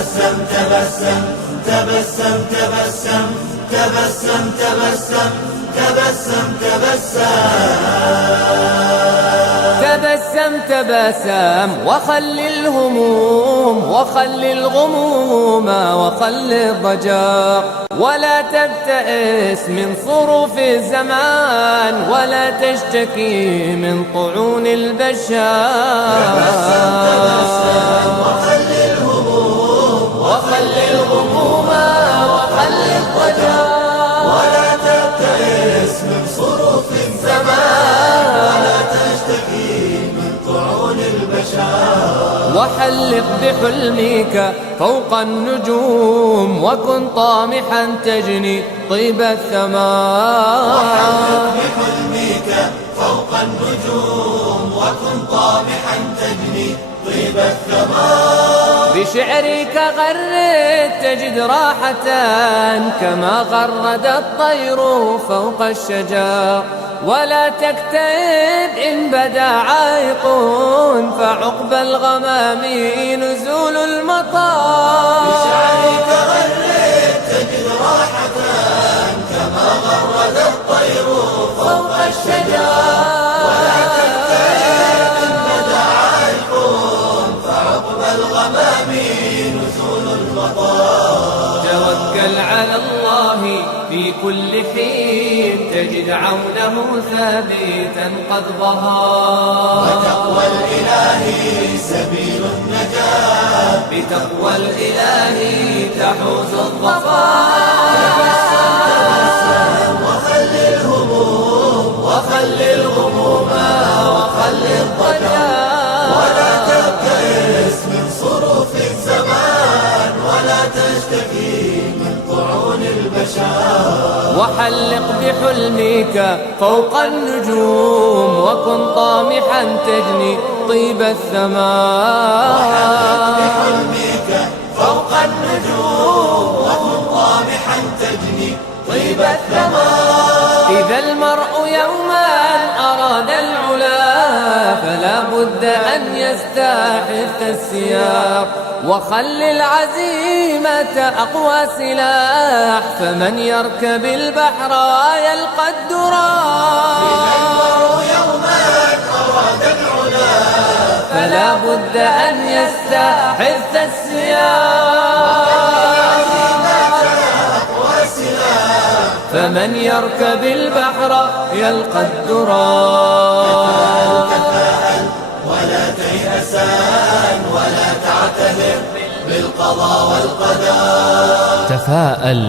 تبسم تبسم تبسم تبسم تبسم تبسم تبسم تبسم تبسم وخل الهموم وخل الغموم وخل الضجر، ولا تبتئس من صروف الزمان ولا تشتكي من طعون البشر. تبسم تبسم وخل الهموم وخل الغموم وخل الضجر، ولا تبتئس من صروف الزمان ولا تشتكي من طعون البشر. وحلق بحلمك فوق النجوم وكن طامحا تجني طيب الثمار. وحلق بحلمك فوق النجوم وكن طامحا تجني طيب الثمار. بشعرك غرد تجد راحة كما غرد الطير فوق الشجر، ولا تكتئب إن بدا عائق فعقب الغمام نزول المطر. بشعرك غرد تجد راحة كما غرد الطير فوق الشجر، ولا تكتئب إن بدا عائق فعقب الغمام نزول المطر. توكل على الله في كل حين تجد عونه ثابتا قد ظهر. وتقوى الإله سبيل النجاة، بتقوى الإله تحوز الظفر. وخل الهموم وخل الغموم وخل الضجر، ولا تبتئس من صروف الزمان ولا تشتكي من طعون البشر. وحلق بحلمك فوق النجوم وكن طامحا تجني طيب الثمار. وحلق بحلمك فوق النجوم وكن طامحا تجني طيب الثمار. إذا المرء يوما أراد العلا فلا بد أن يستحث السياق، وخل العزيمة أقوى سلاح فمن يركب البحر يلقى الدرار. إذا المرء يوما أراد العلا فلا بد أن يستحث السياق، فمن يركب البحر يلقى الدرار. تفاءل ولا تيأسان ولا تعتذر بالقضاء والقدر. تفاءل